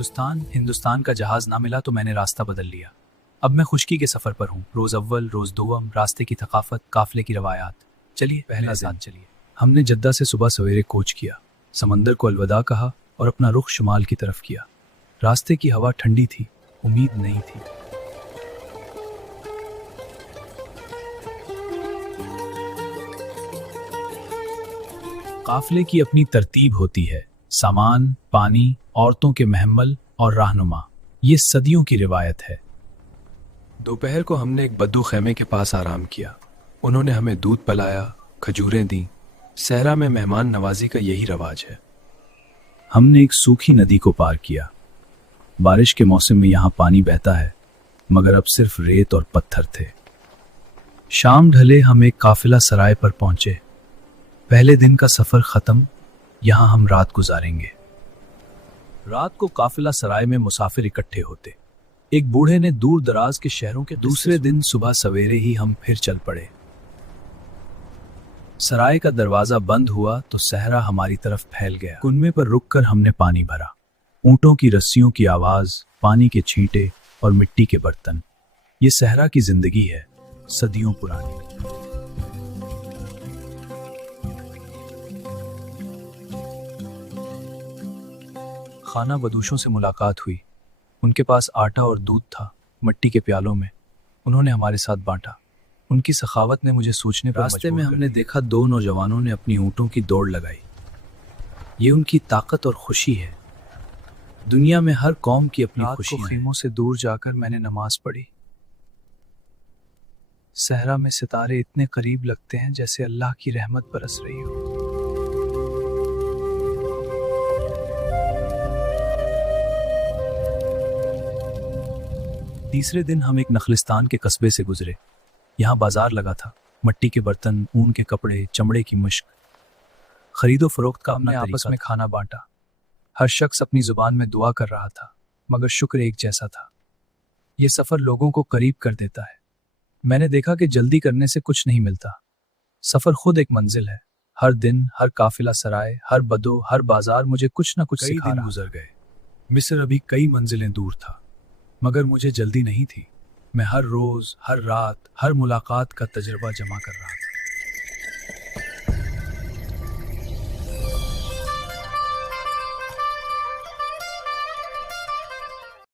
हिंदुस्तान का जहाज ना मिला तो मैंने रास्ता बदल लिया। अब मैं खुशकी के सफर पर हूँ। रोज अव्वल रोज दोम, रास्ते की थकाफत, काफले की रवायात। चलिए पहला साथ चलिए। हमने जद्दा से सुबह सवेरे कोच किया, समंदर को अलविदा कहा और अपना रुख शुमाल की तरफ किया। रास्ते की हवा ठंडी थी, उम्मीद नहीं थी। काफले की अपनी तरतीब होती है, सामान, पानी, औरतों के महमल और रहनुमा। ये सदियों की रिवायत है। दोपहर को हमने एक बद्दू खेमे के पास आराम किया। उन्होंने हमें दूध पिलाया, खजूरें दी। सहरा में मेहमान नवाजी का यही रवाज है। हमने एक सूखी नदी को पार किया। बारिश के मौसम में यहाँ पानी बहता है, मगर अब सिर्फ रेत और पत्थर थे। शाम ढले हम एक काफिला सराय पर पहुंचे। पहले दिन का सफर खत्म, यहाँ हम रात गुजारेंगे। रात को काफिला सराय में मुसाफिर इकट्ठे होते। एक बूढ़े ने दूर दराज के शहरों के दूसरे दिन सुबह सवेरे ही हम फिर चल पड़े। सराय का दरवाजा बंद हुआ तो सहरा हमारी तरफ फैल गया। कुनमे पर रुककर हमने पानी भरा। ऊंटों की रस्सियों की आवाज, पानी के छींटे और मिट्टी के बर्तन। ये सहरा की जिंदगी है, सदियों पुरानी। खाना बदूशों से मुलाकात हुई। उनके पास आटा और दूध था, मट्टी के प्यालों में। उन्होंने हमारे साथ बांटा। उनकी सखावत ने मुझे सोचने पर रास्ते में हमने देखा दो नौजवानों ने अपनी ऊँटों की दौड़ लगाई। ये उनकी ताकत और खुशी है। दुनिया में हर कौम की अपनी खुशी है। खेमों से दूर जाकर मैंने नमाज पढ़ी। सहरा में सितारे इतने करीब लगते हैं जैसे अल्लाह की रहमत बरस रही हो। तीसरे दिन हम एक नखलिस्तान के कस्बे से गुजरे। यहाँ बाजार लगा था। मट्टी के बर्तन, ऊन के कपड़े, चमड़े की मुश्क। खरीदो फरोख्त का अपने आपस में खाना बांटा। हर शख्स अपनी जुबान में दुआ कर रहा था, मगर शुक्र एक जैसा था। ये सफर लोगों को करीब कर देता है। मैंने देखा कि जल्दी करने से कुछ नहीं मिलता। सफर खुद एक मंजिल है। हर दिन, हर काफिला सराय, हर बदो, हर बाजार मुझे कुछ न कुछ सिखा रहा। गुजर गए। मिस्र अभी कई मंजिलें दूर था, मगर मुझे जल्दी नहीं थी। मैं हर रोज, हर रात, हर मुलाकात का तजुर्बा जमा कर रहा था।